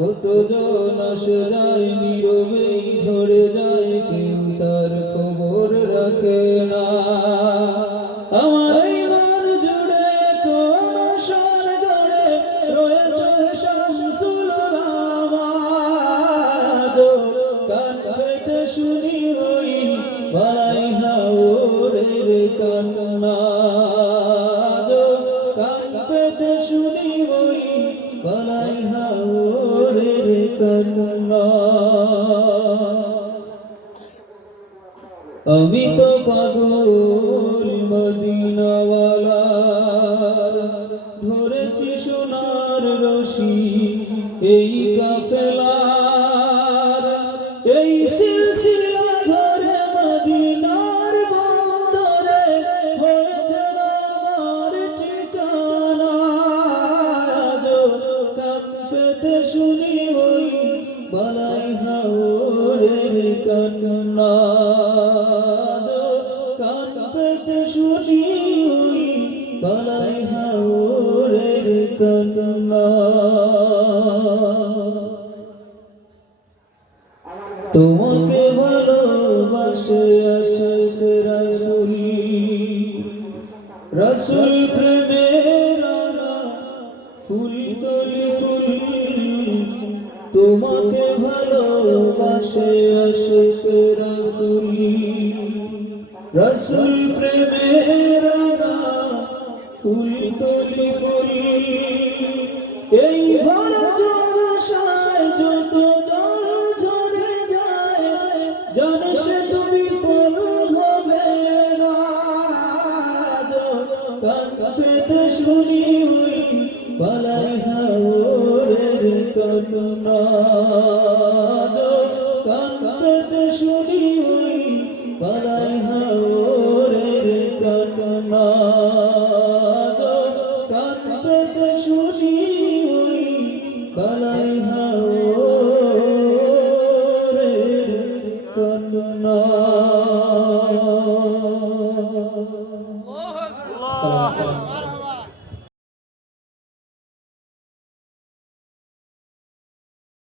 কত জন যায় নীরবেই ঝরে যায় কেউ তার খবর রাখে না। আমার কোন শুনি ওই বালাই হাওরের কান্না। আমি তো পাগল মদিনাওয়ালা। ধরেছি সোনার রশি এই কাফেলা এই কান্না কান পেতে শুনি বালাই হাওরের কান্না। তোমাকে ভালোবাসে আশিক রাসূল রাসূল প্রেমের ফুল তলি ফুল। তোমাকে ভালোবাসে আশিক রসুল? রাসূল প্রেমের রানা ফুল তুলি ফুল। এই ভরা কান পেতে শুনি বালাই হাওরের কন্যা কান পেতে শুনি বালাই হাওরের কন্যা